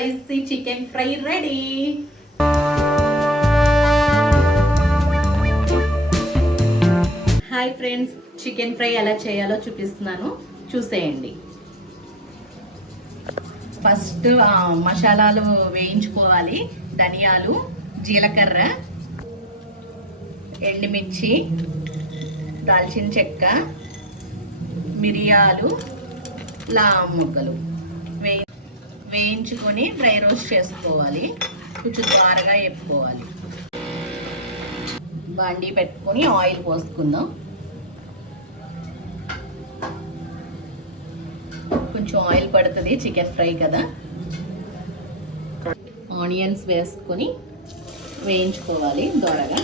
Spicy chicken fry ready. Hi friends, chicken fry ఎలా చేయాలో చూపిస్తున్నాను, చూసేయండి. ఫస్ట్ మసాలాలు వేయించుకోవాలి. ధనియాలు, జీలకర్ర, ఎండుమిర్చి, దాల్చిన చెక్క, మిరియాలు, లవంగ ముక్కలు వేయించుకొని డ్రై రోస్ట్ చేసుకోవాలి. కొంచెం ద్వారగా వేపుకోవాలి. బాండీ పెట్టుకొని ఆయిల్ పోసుకుందాం. కొంచెం ఆయిల్ పడుతుంది, చికెన్ ఫ్రై కదా. ఆనియన్స్ వేసుకొని వేయించుకోవాలి దోరగా.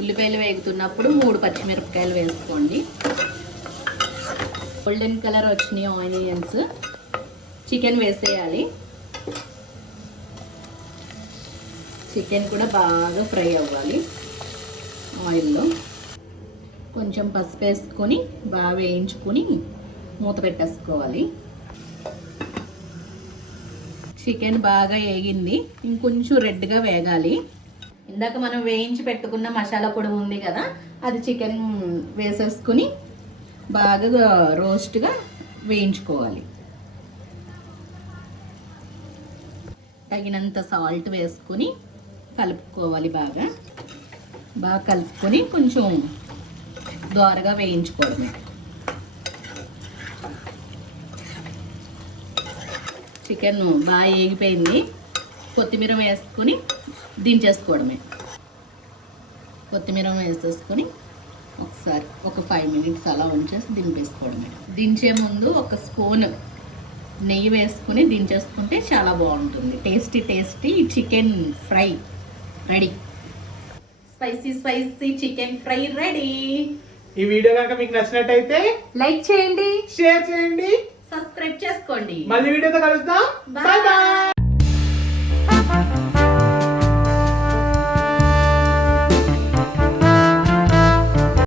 ఉల్లిపాయలు వేగుతున్నప్పుడు 3 పచ్చిమిరపకాయలు వేసుకోండి. గోల్డెన్ కలర్ వచ్చినాయి ఆనియన్స్. చికెన్ వేసేయాలి. చికెన్ కూడా బాగా ఫ్రై అవ్వాలి ఆయిల్లో. కొంచెం పసుపు వేసుకొని బాగా వేయించుకొని మూత పెట్టేసుకోవాలి. చికెన్ బాగా వేగింది, ఇంకొంచెం రెడ్గా వేగాలి. ఇందాక మనం వేయించి పెట్టుకున్న మసాలా పొడి ఉంది కదా, అది చికెన్ వేసేసుకుని బాగా రోస్ట్గా వేయించుకోవాలి. తగినంత సాల్ట్ వేసుకొని కలుపుకోవాలి. బాగా కలుపుకొని కొంచెం దోరగా వేయించుకోవడమే. చికెన్ బాగా వేగిపోయింది. కొత్తిమీర వేసుకొని దించేసుకోవడమే. కొత్తిమీర వేసేసుకొని ఒకసారి ఒక 5 మినిట్స్ అలా ఉంచేసి దింపేసుకోవడమే. దించే ముందు ఒక స్పూన్ నెయ్యి వేసుకుని దించేసుకుంటే చాలా బాగుంటుంది. Tasty chicken fry ready. Spicy chicken fry ready. ఈ వీడియో కనుక మీకు నచ్చినట్టయితే లైక్ చేయండి, షేర్ చేయండి, సబ్స్క్రైబ్ చేసుకోండి. మళ్ళీ వీడియోతో కలుద్దాం. Bye bye.